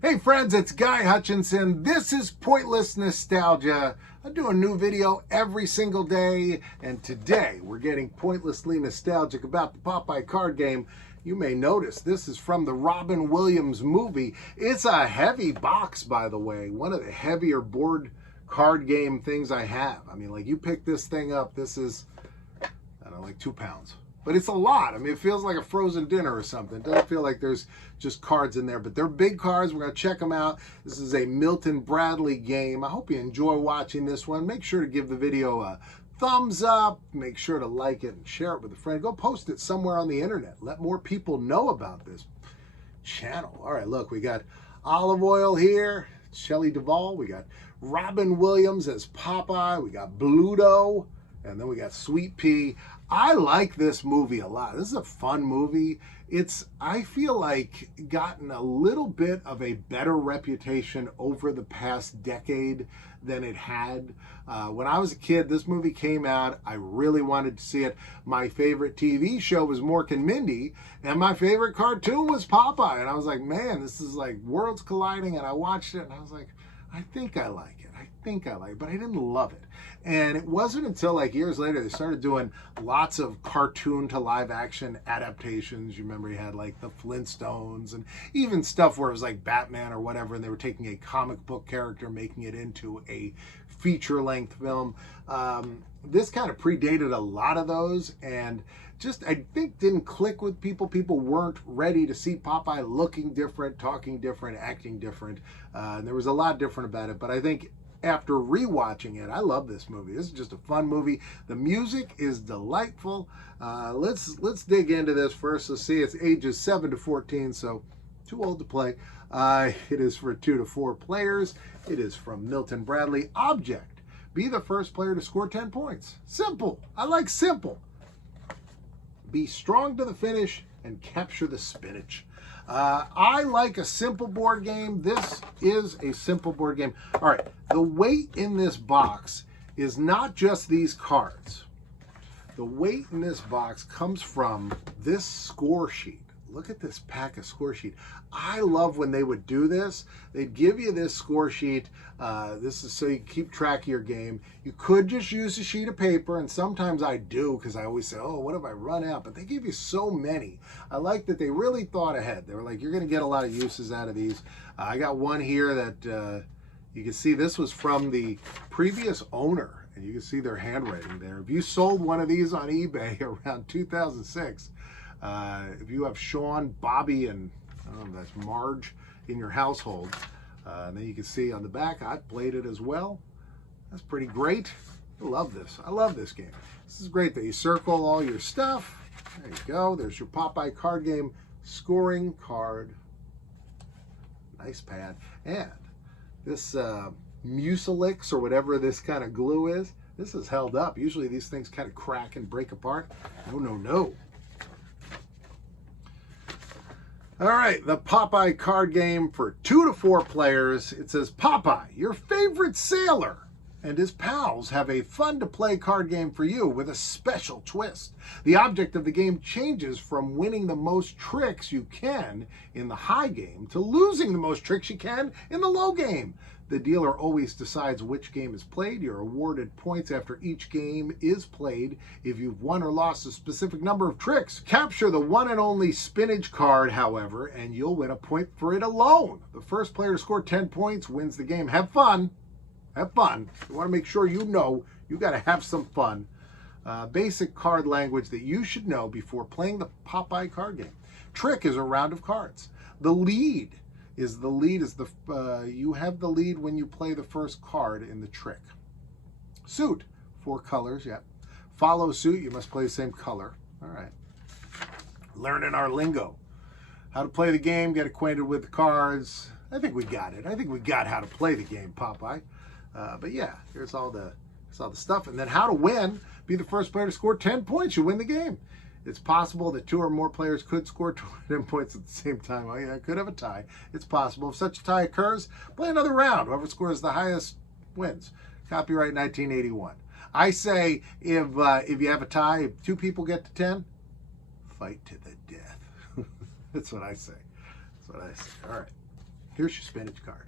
Hey friends, it's Guy Hutchinson. This is Pointless Nostalgia. I do a new video every single day, and today we're getting pointlessly nostalgic about the Popeye card game. You may notice this is from the Robin Williams movie. It's a heavy box, by the way. One of the heavier board card game things I have. I mean, like, you pick this thing up, this is, I don't know, like 2 pounds. But it's a lot. I mean, it feels like a frozen dinner or something. It doesn't feel like there's just cards in there, but they're big cards. We're going to check them out. This is a Milton Bradley game. I hope you enjoy watching this one. Make sure to give the video a thumbs up. Make sure to like it and share it with a friend. Go post it somewhere on the internet. Let more people know about this channel. All right, look, we got Olive Oyl here, Shelley Duvall. We got Robin Williams as Popeye. We got Bluto. And then we got Sweet Pea. I like this movie a lot. This is a fun movie. It's, I feel like, gotten a little bit of a better reputation over the past decade than it had. When I was a kid, this movie came out. I really wanted to see it. My favorite TV show was Mork and Mindy, and my favorite cartoon was Popeye. And I was like, man, this is like worlds colliding. And I watched it, and I was like, I think I like it. But I didn't love it. And it wasn't until like years later they started doing lots of cartoon to live action adaptations. You remember you had like the Flintstones and even stuff where it was like Batman or whatever, and they were taking a comic book character, making it into a feature-length film. This kind of predated a lot of those, and just, I think, didn't click with people. People weren't ready to see Popeye looking different, talking different, acting different. And there was a lot different about it. But I think after rewatching it, I love this movie. This is just a fun movie. The music is delightful. Let's dig into this first. Let's see. It's ages 7 to 14, so too old to play. It is for 2 to 4 players. It is from Milton Bradley. Object: be the first player to score 10 points. Simple. I like simple. Be strong to the finish and capture the spinach. I like a simple board game. This is a simple board game. All right, the weight in this box is not just these cards. The weight in this box comes from this score sheet. Look at this pack of score sheet. I love when they would do this. They'd give you this score sheet. This is so you keep track of your game. You could just use a sheet of paper, and sometimes I do because I always say, oh, what if I run out? But they give you so many. I like that they really thought ahead. They were like, you're going to get a lot of uses out of these. I got one here that you can see this was from the previous owner, and you can see their handwriting there. If you sold one of these on eBay around 2006, if you have Sean, Bobby, and I don't know, that's Marge in your household, and then you can see on the back, I played it as well. That's pretty great. I love this. I love this game. This is great that you circle all your stuff. There you go. There's your Popeye card game scoring card. Nice pad. And this Mucilix or whatever this kind of glue is, this is held up. Usually these things kind of crack and break apart. No, no, no. All right, the Popeye card game for 2 to 4 players. It says, Popeye, your favorite sailor, and his pals have a fun-to-play card game for you with a special twist. The object of the game changes from winning the most tricks you can in the high game to losing the most tricks you can in the low game. The dealer always decides which game is played. You're awarded points after each game is played if you've won or lost a specific number of tricks. Capture the one and only spinach card, however, and you'll win a point for it alone. The first player to score 10 points wins the game. Have fun. Have fun. You want to make sure you know you got to have some fun. Basic card language that you should know before playing the Popeye card game. Trick is a round of cards. The lead is you have the lead when you play the first card in the trick. Suit, 4 colors, yeah. Follow suit, you must play the same color. All right. Learning our lingo. How to play the game, get acquainted with the cards. I think we got it. I think we got how to play the game, Popeye. But yeah, here's all the stuff. And then how to win. Be the first player to score 10 points. You win the game. It's possible that 2 or more players could score 10 points at the same time. Oh yeah, could have a tie. It's possible. If such a tie occurs, play another round. Whoever scores the highest wins. Copyright 1981. I say if you have a tie, if 2 people get to 10, fight to the death. That's what I say. That's what I say. All right. Here's your spinach card.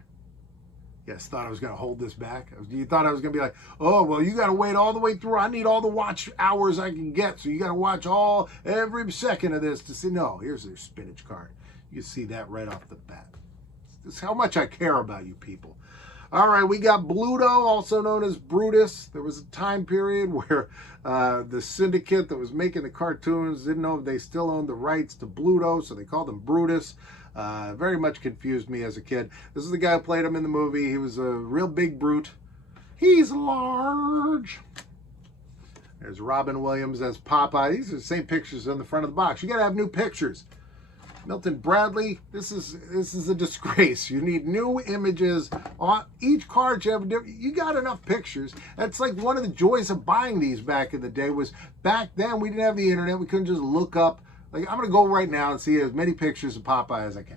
Yes, thought I was going to hold this back. You thought I was going to be like, oh, well, you got to wait all the way through. I need all the watch hours I can get. So you got to watch every second of this to see. No, here's their spinach card. You can see that right off the bat. This is how much I care about you people. All right, we got Bluto, also known as Brutus. There was a time period where the syndicate that was making the cartoons didn't know if they still owned the rights to Bluto, so they called him Brutus. Very much confused me as a kid. This is the guy who played him in the movie. He was a real big brute. He's large. There's Robin Williams as Popeye. These are the same pictures on the front of the box. You got to have new pictures. Milton Bradley, this is a disgrace. You need new images on each card. You got enough pictures. That's like one of the joys of buying these back in the day. Was back then we didn't have the internet. We couldn't just look up. Like, I'm going to go right now and see as many pictures of Popeye as I can.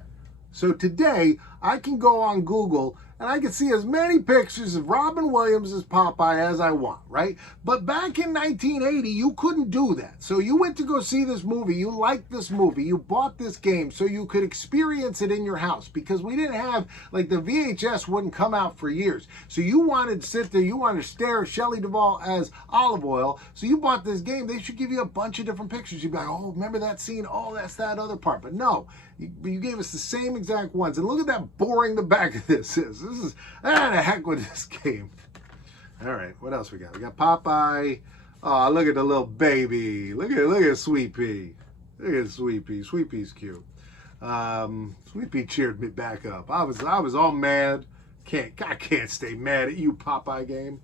So today, I can go on Google and I can see as many pictures of Robin Williams as Popeye as I want, right? But back in 1980, you couldn't do that. So you went to go see this movie. You liked this movie. You bought this game so you could experience it in your house, because we didn't have, like, the VHS wouldn't come out for years. So you wanted to sit there, you wanted to stare at Shelley Duvall as Olive Oyl. So you bought this game. They should give you a bunch of different pictures. You'd be like, oh, remember that scene? Oh, that's that other part. But no, you gave us the same exact ones. And look at that boring the back of this is. This is, the heck with this game. All right, what else we got? We got Popeye. Oh, look at the little baby. Look at Sweet Pea. Look at Sweet Pea. Sweet Pea's cute. Sweet Pea cheered me back up. I was all mad. I can't stay mad at you, Popeye game.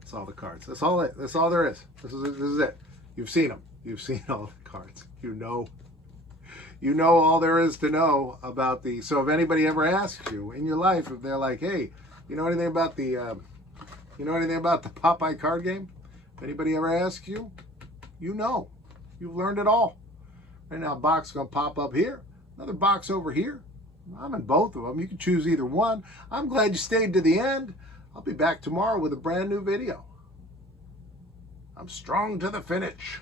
That's all the cards. That's all there is. This is it. You've seen them. You've seen all the cards. You know all there is to know about the. So if anybody ever asks you in your life, if they're like, hey, you know anything about the Popeye card game? If anybody ever asks you, you've learned it all. Right now, a box is gonna pop up here, another box over here. I'm in both of them. You can choose either one. I'm glad you stayed to the end. I'll be back tomorrow with a brand new video. I'm strong to the finish.